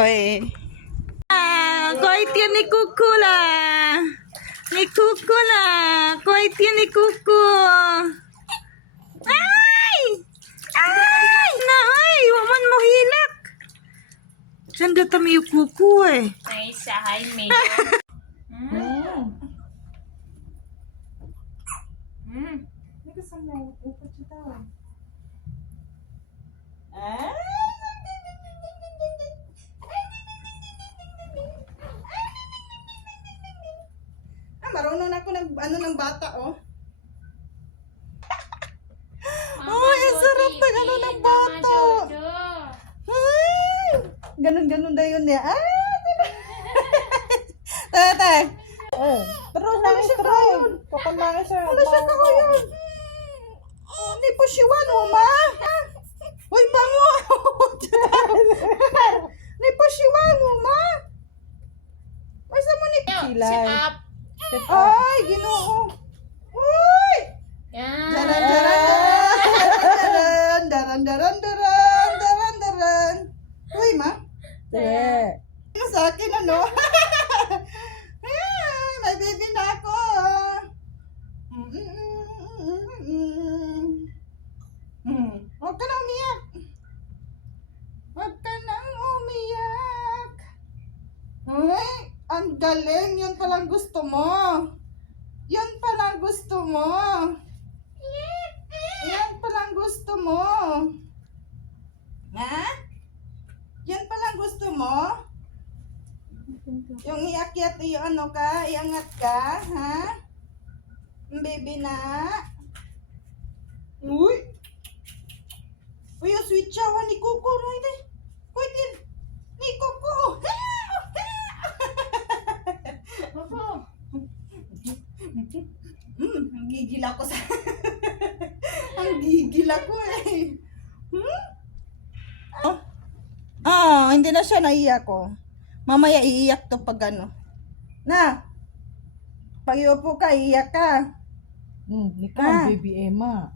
Oy. Koit yan ni Kukula. Ni Kukula. Koit yan ni Kuku. Ay! Ay! Naay! Waman mo hilak. Saan data may Kuku eh? May sahay, may. Hindi ka saan mo upot siya tawag. Marunong na ako ng bata, oh. Ay, ang sarap ng ng bata. Ay, ganun daw yun niya. Ay, Tete. Pero wala siya kayon. Pakamangin siya. Wala siya kayon. Hindi po siya wano, ma. Uy, bango. Hindi po siya wano, ma. Ay, sa mo ni Sit up. Ay, ginoo. Uy! Yan. Daran. Uy, ma. Ano sa akin, ano? May baby na ako. Huwag ka na umiyak. Huwag ka nang umiyak. Uy, ang galing. Yun palang gusto mo. Yun palang gusto mo. Yan palang gusto mo. Ha? Yan palang gusto mo? Yung iakyat, yung ano ka, iangat ka, ha? Baby na. Uy! Uy, yung sweet chowa ni Kuko, right eh. Kuitin, ni Kuko. Ang gigil ako sa... Ang gigil ako eh. Hindi na siya naiyak ko. Mamaya iiyak to pag ano. Na! Pag iupo ka, iiyak ka. Ikaw, baby Emma.